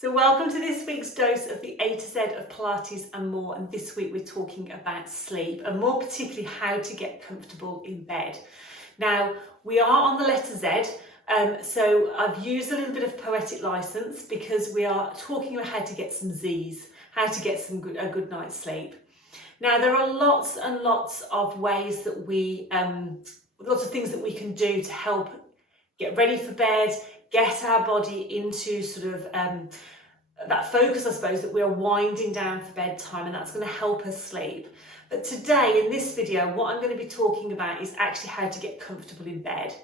So welcome to this week's dose of the A to Z of Pilates and more, and this week we're talking about sleep and more particularly how to get comfortable in bed. Now we are on the letter Z, so I've used a little bit of poetic license because we are talking about how to get some Z's, how to get a good night's sleep. Now there are lots and lots of ways that lots of things that we can do to help get ready for bed, get our body into sort of that focus, I suppose, that we're winding down for bedtime, and that's going to help us sleep. But today in this video, what I'm going to be talking about is actually how to get comfortable in bed.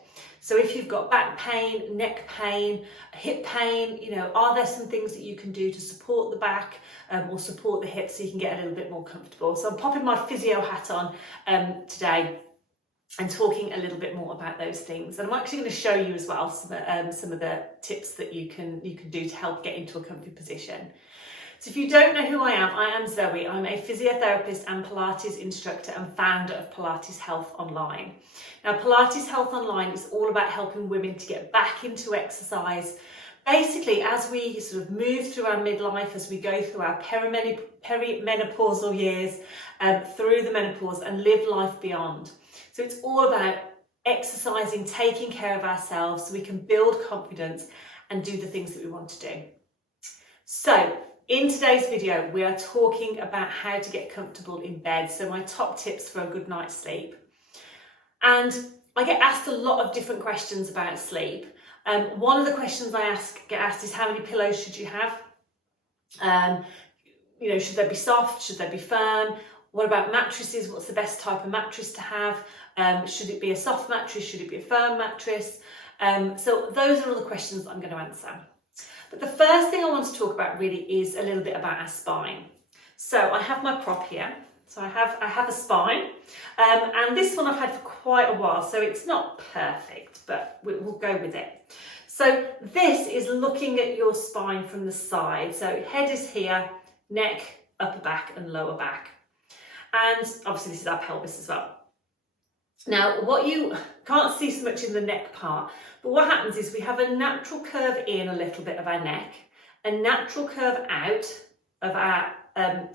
So if you've got back pain, neck pain, hip pain, are there some things that you can do to support the back or support the hips so you can get a little bit more comfortable? So I'm popping my physio hat on today and talking a little bit more about those things. And I'm actually going to show you as well some of the tips that you can do to help get into a comfy position. So if you don't know who I am Zoe. I'm a physiotherapist and Pilates instructor and founder of Pilates Health Online. Now Pilates Health Online is all about helping women to get back into exercise. Basically, as we sort of move through our midlife, as we go through our perimenopausal years, through the menopause and live life beyond. So it's all about exercising, taking care of ourselves so we can build confidence and do the things that we want to do. So in today's video, we are talking about how to get comfortable in bed. So my top tips for a good night's sleep. And I get asked a lot of different questions about sleep. One of the questions I get asked is how many pillows should you have? Should they be soft? Should they be firm? What about mattresses? What's the best type of mattress to have? Should it be a soft mattress? Should it be a firm mattress? So those are all the questions that I'm going to answer. But the first thing I want to talk about really is a little bit about our spine. So I have my prop here. So I have a spine, and this one I've had for quite a while, so it's not perfect, but we'll go with it. So this is looking at your spine from the side. So head is here, neck, upper back and lower back. And obviously this is our pelvis as well. Now what you can't see so much in the neck part, but what happens is we have a natural curve in a little bit of our neck, a natural curve out of our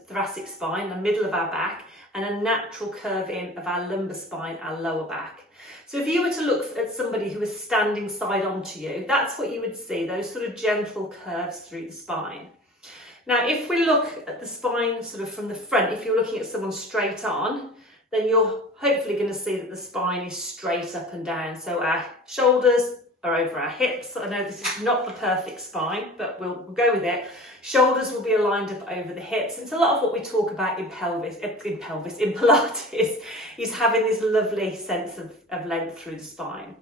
thoracic spine, the middle of our back, and a natural curve in of our lumbar spine, our lower back. So if you were to look at somebody who was standing side onto you, that's what you would see, those sort of gentle curves through the spine. Now, if we look at the spine sort of from the front, if you're looking at someone straight on, then you're hopefully going to see that the spine is straight up and down. So our shoulders are over our hips. I know this is not the perfect spine, but we'll go with it. Shoulders will be aligned up over the hips. It's a lot of what we talk about in Pilates, is having this lovely sense of length through the spine.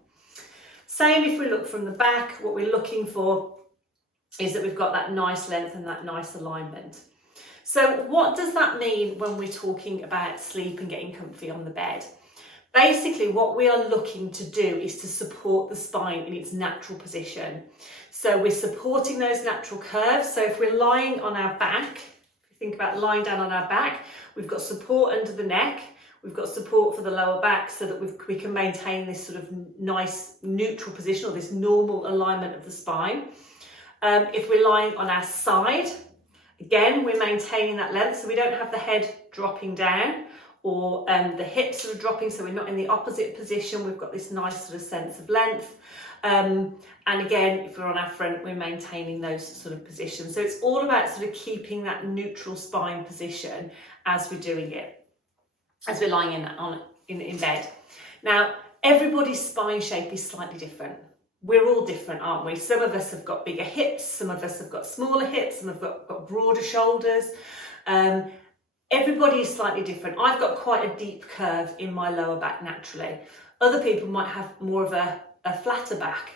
Same if we look from the back, what we're looking for is that we've got that nice length and that nice alignment. So what does that mean when we're talking about sleep and getting comfy on the bed? Basically, what we are looking to do is to support the spine in its natural position. So we're supporting those natural curves. So if we're lying on our back, if you think about lying down on our back, we've got support under the neck, we've got support for the lower back so that we can maintain this sort of nice neutral position or this normal alignment of the spine. If we're lying on our side, again, we're maintaining that length so we don't have the head dropping down or the hips sort of dropping, so we're not in the opposite position. We've got this nice sort of sense of length. And again, if we're on our front, we're maintaining those sort of positions. So it's all about sort of keeping that neutral spine position as we're doing it, as we're lying in bed. Now, everybody's spine shape is slightly different. We're all different, aren't we? Some of us have got bigger hips, some of us have got smaller hips, some have got broader shoulders. Everybody is slightly different. I've got quite a deep curve in my lower back naturally. Other people might have more of a flatter back.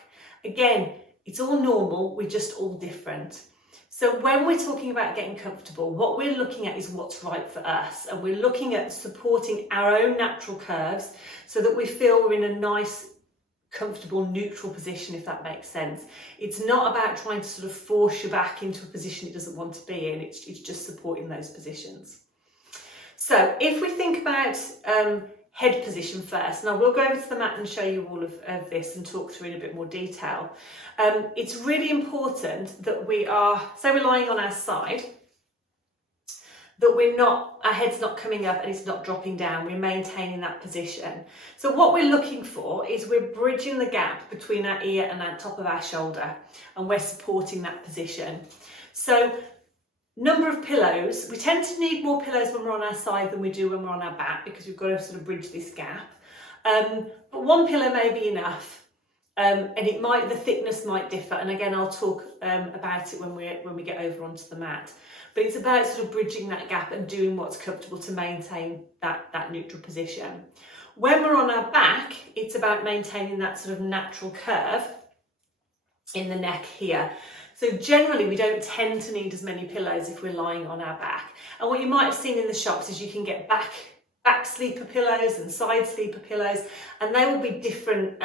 Again, it's all normal, we're just all different. So when we're talking about getting comfortable, what we're looking at is what's right for us. And we're looking at supporting our own natural curves so that we feel we're in a nice, comfortable, neutral position, if that makes sense. It's not about trying to sort of force your back into a position it doesn't want to be in. It's just supporting those positions. So if we think about head position first. Now we'll go over to the mat and show you all of this and talk through in a bit more detail. It's really important that we are, say we're lying on our side, that our head's not coming up and it's not dropping down, we're maintaining that position. So what we're looking for is we're bridging the gap between our ear and our top of our shoulder, and we're supporting that position. So number of pillows, we tend to need more pillows when we're on our side than we do when we're on our back, because we've got to sort of bridge this gap. But one pillow may be enough, and the thickness might differ. And again, I'll talk about it when we get over onto the mat. But it's about sort of bridging that gap and doing what's comfortable to maintain that neutral position. When we're on our back, it's about maintaining that sort of natural curve in the neck here. So generally we don't tend to need as many pillows if we're lying on our back. And what you might have seen in the shops is you can get back sleeper pillows and side sleeper pillows, and they will be different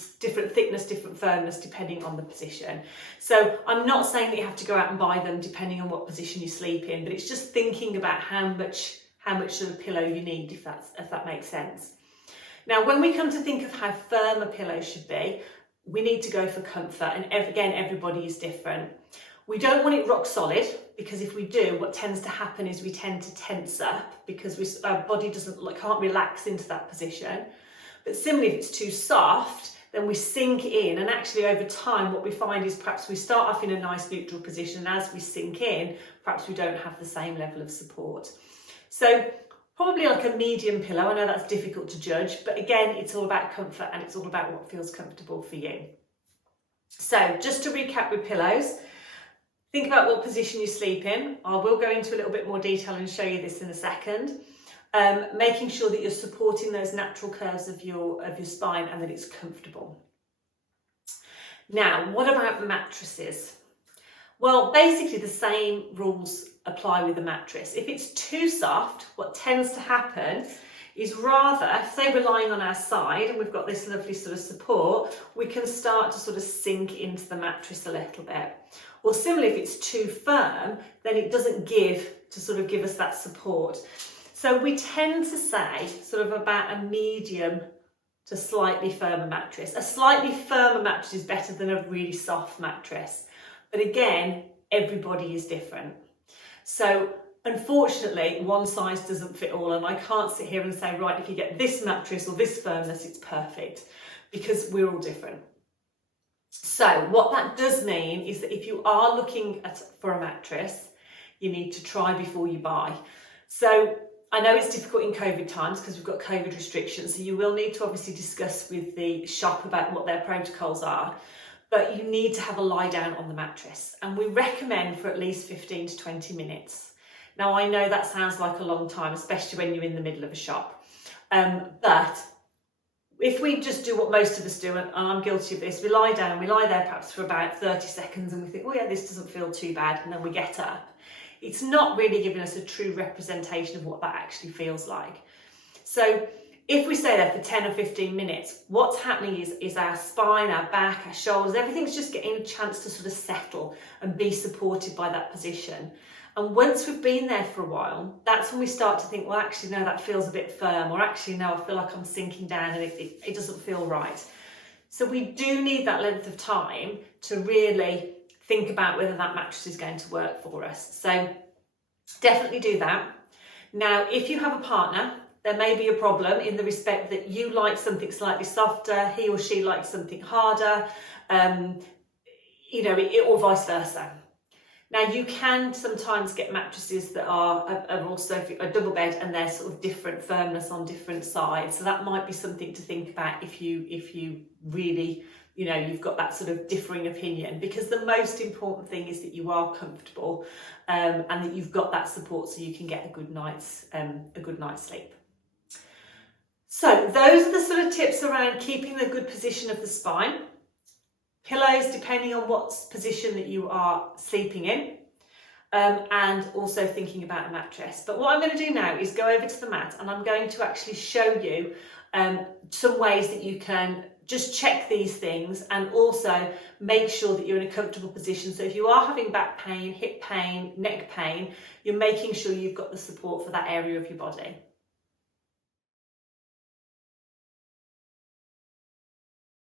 thickness, different firmness depending on the position. So I'm not saying that you have to go out and buy them depending on what position you sleep in, but it's just thinking about how much sort of pillow you need, if that makes sense. Now when we come to think of how firm a pillow should be, we need to go for comfort, and again, everybody is different. We don't want it rock solid, because if we do, what tends to happen is we tend to tense up because our body can't relax into that position. But similarly, if it's too soft, then we sink in, and actually over time what we find is perhaps we start off in a nice neutral position, and as we sink in, perhaps we don't have the same level of support. So probably like a medium pillow. I know that's difficult to judge, but again, it's all about comfort and it's all about what feels comfortable for you. So just to recap with pillows, think about what position you sleep in. I will go into a little bit more detail and show you this in a second. Making sure that you're supporting those natural curves of your spine and that it's comfortable. Now, what about mattresses? Well, basically the same rules apply with the mattress. If it's too soft, what tends to happen is rather, say we're lying on our side and we've got this lovely sort of support, we can start to sort of sink into the mattress a little bit. Or similarly, if it's too firm, then it doesn't give us that support. So we tend to say sort of about a medium to slightly firmer mattress. A slightly firmer mattress is better than a really soft mattress. But again, everybody is different. So unfortunately, one size doesn't fit all, and I can't sit here and say, right, if you get this mattress or this firmness, it's perfect, because we're all different. So what that does mean is that if you are looking for a mattress, you need to try before you buy. So I know it's difficult in COVID times because we've got COVID restrictions, so you will need to obviously discuss with the shop about what their protocols are, but you need to have a lie down on the mattress, and we recommend for at least 15 to 20 minutes. Now I know that sounds like a long time, especially when you're in the middle of a shop, but if we just do what most of us do, and I'm guilty of this, we lie down, we lie there perhaps for about 30 seconds and we think, oh yeah, this doesn't feel too bad, and then we get up. It's not really giving us a true representation of what that actually feels like. So if we stay there for 10 or 15 minutes, what's happening is our spine, our back, our shoulders, everything's just getting a chance to sort of settle and be supported by that position. And once we've been there for a while, that's when we start to think, well, actually, no, that feels a bit firm, or actually, no, I feel like I'm sinking down and it doesn't feel right. So we do need that length of time to really think about whether that mattress is going to work for us. So definitely do that. Now, if you have a partner, there may be a problem in the respect that you like something slightly softer, he or she likes something harder, or vice versa. Now, you can sometimes get mattresses that are also a double bed, and they're sort of different firmness on different sides. So that might be something to think about if you really, you've got that sort of differing opinion, because the most important thing is that you are comfortable and that you've got that support so you can get a good night's sleep. So those are the sort of tips around keeping the good position of the spine. Pillows, depending on what position that you are sleeping in, and also thinking about a mattress. But what I'm going to do now is go over to the mat, and I'm going to actually show you some ways that you can just check these things and also make sure that you're in a comfortable position. So if you are having back pain, hip pain, neck pain, you're making sure you've got the support for that area of your body.